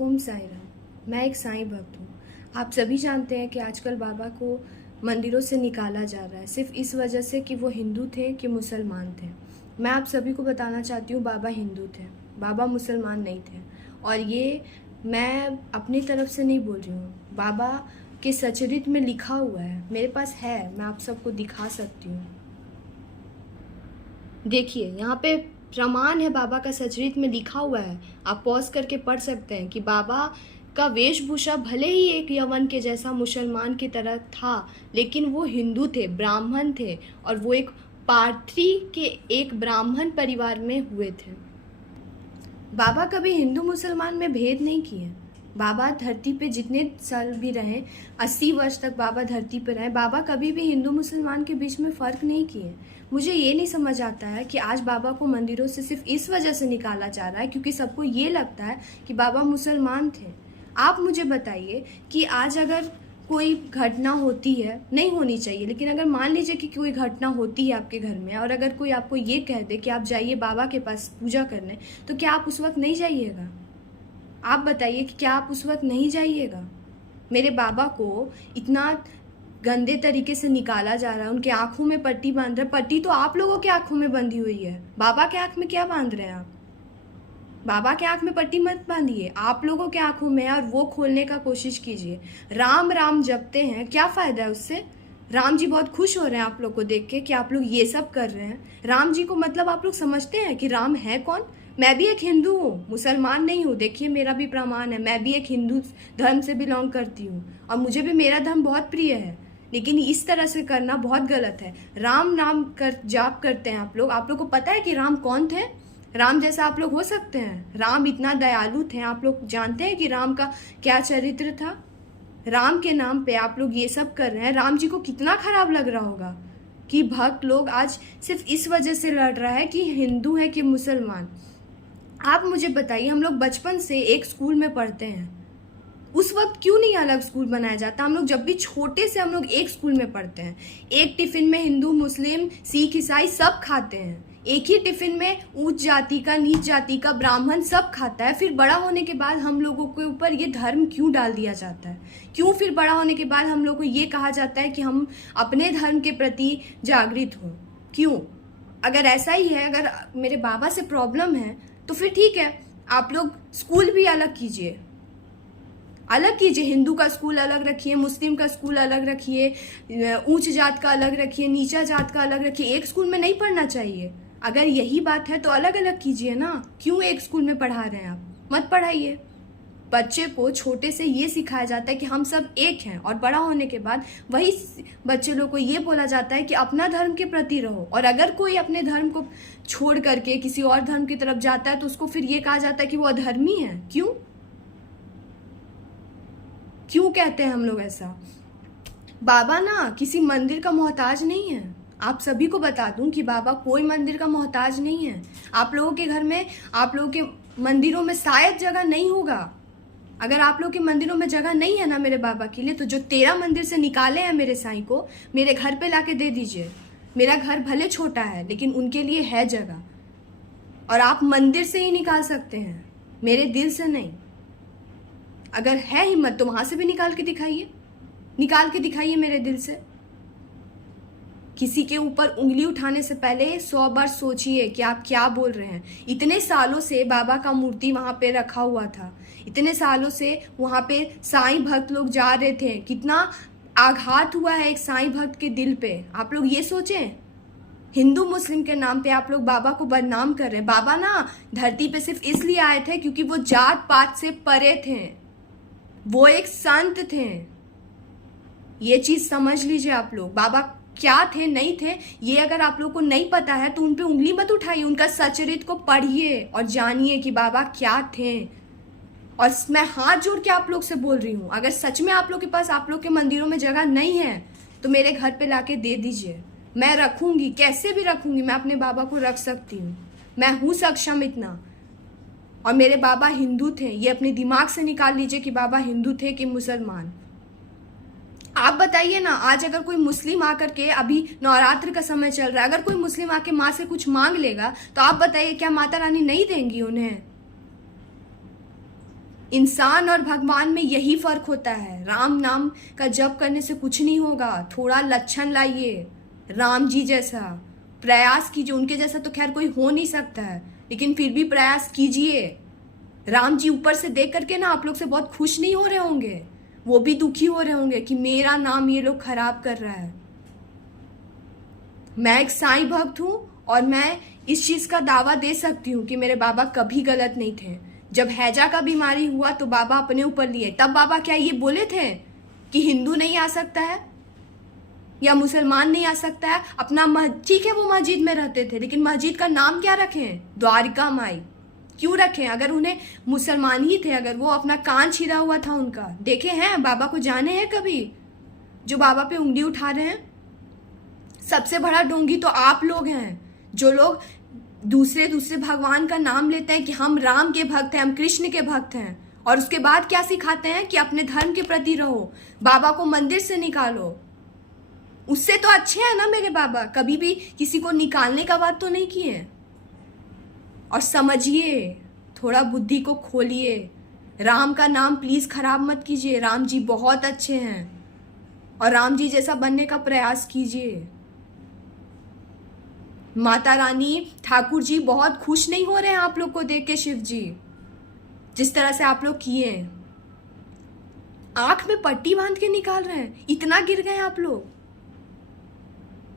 ओम साई राम। मैं एक साईं भक्त हूँ। आप सभी जानते हैं कि आजकल बाबा को मंदिरों से निकाला जा रहा है सिर्फ इस वजह से कि वो हिंदू थे कि मुसलमान थे। मैं आप सभी को बताना चाहती हूँ, बाबा हिंदू थे, बाबा मुसलमान नहीं थे। और ये मैं अपनी तरफ से नहीं बोल रही हूँ, बाबा के सचरित्र में लिखा हुआ है, मेरे पास है, मैं आप सबको दिखा सकती हूँ। देखिए यहाँ पे प्रमाण है, बाबा का सचरित्र में लिखा हुआ है, आप पॉज करके पढ़ सकते हैं कि बाबा का वेशभूषा भले ही एक यवन के जैसा मुसलमान की तरह था, लेकिन वो हिंदू थे, ब्राह्मण थे, और वो एक पार्थी के एक ब्राह्मण परिवार में हुए थे। बाबा कभी हिंदू मुसलमान में भेद नहीं किए। बाबा धरती पे जितने साल भी रहे, 80 वर्ष तक बाबा धरती पे रहे, बाबा कभी भी हिंदू मुसलमान के बीच में फ़र्क नहीं किए। मुझे ये नहीं समझ आता है कि आज बाबा को मंदिरों से सिर्फ इस वजह से निकाला जा रहा है क्योंकि सबको ये लगता है कि बाबा मुसलमान थे। आप मुझे बताइए कि आज अगर कोई घटना होती है, नहीं होनी चाहिए, लेकिन अगर मान लीजिए कि कोई घटना होती है आपके घर में और अगर कोई आपको ये कह दे कि आप जाइए बाबा के पास पूजा करने, तो क्या आप उस वक्त नहीं जाइएगा? आप बताइए कि क्या आप उस वक्त नहीं जाइएगा? मेरे बाबा को इतना गंदे तरीके से निकाला जा रहा है, उनके आंखों में पट्टी बांध रहे हैं। पट्टी तो आप लोगों के आंखों में बंधी हुई है, बाबा के आंख में क्या बांध रहे हैं आप? बाबा के आंख में पट्टी मत बांधिए, आप लोगों के आंखों में, और वो खोलने का कोशिश कीजिए। राम राम जपते हैं, क्या फायदा है उससे? राम जी बहुत खुश हो रहे हैं आप लोग को देख के कि आप लोग ये सब कर रहे हैं। राम जी को मतलब आप लोग समझते हैं कि राम है कौन? मैं भी एक हिंदू हूँ, मुसलमान नहीं हूँ। देखिए मेरा भी प्रमाण है, मैं भी एक हिंदू धर्म से बिलोंग करती हूँ और मुझे भी मेरा धर्म बहुत प्रिय है, लेकिन इस तरह से करना बहुत गलत है। राम नाम कर जाप करते हैं आप लोग को पता है कि राम कौन थे? राम जैसा आप लोग हो सकते हैं? राम इतना दयालु थे, आप लोग जानते हैं कि राम का क्या चरित्र था? राम के नाम पे आप लोग ये सब कर रहे हैं। राम जी को कितना खराब लग रहा होगा कि भक्त लोग आज सिर्फ इस वजह से लड़ रहा है कि हिंदू है कि मुसलमान। आप मुझे बताइए, हम लोग बचपन से एक स्कूल में पढ़ते हैं, उस वक्त क्यों नहीं अलग स्कूल बनाया जाता? हम लोग जब भी छोटे से हम लोग एक स्कूल में पढ़ते हैं, एक टिफिन में हिंदू मुस्लिम सिख ईसाई सब खाते हैं, एक ही टिफिन में ऊंच जाति का नीच जाति का ब्राह्मण सब खाता है। फिर बड़ा होने के बाद हम लोगों के ऊपर ये धर्म क्यों डाल दिया जाता है? क्यों फिर बड़ा होने के बाद हम लोग को ये कहा जाता है कि हम अपने धर्म के प्रति जागृत हों? क्यों? अगर ऐसा ही है, अगर मेरे बाबा से प्रॉब्लम है तो फिर ठीक है, आप लोग स्कूल भी अलग कीजिए, हिंदू का स्कूल अलग रखिए, मुस्लिम का स्कूल अलग रखिए, ऊंच जात का अलग रखिए, नीचा जात का अलग रखिए। एक स्कूल में नहीं पढ़ना चाहिए। अगर यही बात है तो अलग अलग कीजिए ना, क्यों एक स्कूल में पढ़ा रहे हैं आप? मत पढ़ाइए। बच्चे को छोटे से ये सिखाया जाता है कि हम सब एक हैं, और बड़ा होने के बाद वही बच्चे लोग को ये बोला जाता है कि अपना धर्म के प्रति रहो। और अगर कोई अपने धर्म को छोड़ करके किसी और धर्म की तरफ जाता है तो उसको फिर ये कहा जाता है कि वो अधर्मी है। क्यों कहते हैं हम लोग ऐसा? बाबा ना किसी मंदिर का मोहताज नहीं है। आप सभी को बता दूं कि बाबा कोई मंदिर का मोहताज नहीं है। आप लोगों के घर में, आप लोगों के मंदिरों में शायद जगह नहीं होगा। अगर आप लोग के मंदिरों में जगह नहीं है ना मेरे बाबा के लिए, तो जो 13 मंदिर से निकाले हैं मेरे साईं को, मेरे घर पे लाके दे दीजिए। मेरा घर भले छोटा है लेकिन उनके लिए है जगह, और आप मंदिर से ही निकाल सकते हैं, मेरे दिल से नहीं। अगर है हिम्मत तो वहां से भी निकाल के दिखाइए मेरे दिल से। किसी के ऊपर उंगली उठाने से पहले 100 बार सोचिए कि आप क्या बोल रहे हैं। इतने सालों से बाबा का मूर्ति वहां पे रखा हुआ था, इतने सालों से वहां पे साईं भक्त लोग जा रहे थे, कितना आघात हुआ है एक साईं भक्त के दिल पे। आप लोग ये सोचें, हिंदू मुस्लिम के नाम पे आप लोग बाबा को बदनाम कर रहे हैं। बाबा ना धरती पे सिर्फ इसलिए आए थे क्योंकि वो जात पात से परे थे, वो एक संत थे। ये चीज समझ लीजिए आप लोग। बाबा क्या थे नहीं थे ये अगर आप लोग को नहीं पता है तो उन पे उंगली मत उठाइए, उनका सचरित्र को पढ़िए और जानिए कि बाबा क्या थे। और मैं हाथ जोड़ के आप लोग से बोल रही हूँ, अगर सच में आप लोग के पास, आप लोग के मंदिरों में जगह नहीं है तो मेरे घर पे लाके दे दीजिए, मैं रखूंगी, कैसे भी रखूंगी। मैं अपने बाबा को रख सकती हूँ, मैं हूँ सक्षम इतना। और मेरे बाबा हिंदू थे, ये अपने दिमाग से निकाल लीजिए कि बाबा हिंदू थे कि मुसलमान। आप बताइए ना, आज अगर कोई मुस्लिम आकर के, अभी नवरात्र का समय चल रहा है, अगर कोई मुस्लिम आके माँ से कुछ मांग लेगा तो आप बताइए क्या माता रानी नहीं देंगी उन्हें? इंसान और भगवान में यही फर्क होता है। राम नाम का जप करने से कुछ नहीं होगा, थोड़ा लक्षण लाइए राम जी जैसा, प्रयास कीजिए। उनके जैसा तो खैर कोई हो नहीं सकता है, लेकिन फिर भी प्रयास कीजिए। राम जी ऊपर से देख करके ना आप लोग से बहुत खुश नहीं हो रहे होंगे, वो भी दुखी हो रहे होंगे कि मेरा नाम ये लोग खराब कर रहा है। मैं एक साईं भक्त हूं और मैं इस चीज का दावा दे सकती हूँ कि मेरे बाबा कभी गलत नहीं थे। जब हैजा का बीमारी हुआ तो बाबा अपने ऊपर लिए, तब बाबा क्या ये बोले थे कि हिंदू नहीं आ सकता है या मुसलमान नहीं आ सकता है? अपना ठीक है वो मस्जिद में रहते थे, लेकिन मस्जिद का नाम क्या रखें? द्वारिका माई क्यों रखें? अगर उन्हें मुसलमान ही थे, अगर वो अपना कान छिदा हुआ था उनका, देखे हैं बाबा को जाने हैं कभी जो बाबा पे उंगली उठा रहे हैं? सबसे बड़ा ढोंगी तो आप लोग हैं, जो लोग दूसरे दूसरे भगवान का नाम लेते हैं कि हम राम के भक्त हैं, हम कृष्ण के भक्त हैं, और उसके बाद क्या सिखाते हैं कि अपने धर्म के प्रति रहो, बाबा को मंदिर से निकालो। उससे तो अच्छे हैं ना मेरे बाबा, कभी भी किसी को निकालने का बात तो नहीं किए। और समझिए, थोड़ा बुद्धि को खोलिए, राम का नाम प्लीज खराब मत कीजिए। राम जी बहुत अच्छे हैं और राम जी जैसा बनने का प्रयास कीजिए। माता रानी, ठाकुर जी बहुत खुश नहीं हो रहे हैं आप लोग को देख के, शिव जी जिस तरह से आप लोग किए, आंख में पट्टी बांध के निकाल रहे हैं, इतना गिर गए आप लोग।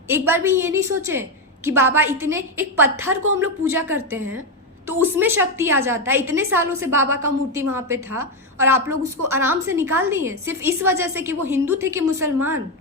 एक बार भी ये नहीं सोचे कि बाबा इतने, एक पत्थर को हम लोग पूजा करते हैं तो उसमें शक्ति आ जाता है। इतने सालों से बाबा का मूर्ति वहां पे था और आप लोग उसको आराम से निकाल दिए सिर्फ इस वजह से कि वो हिंदू थे कि मुसलमान।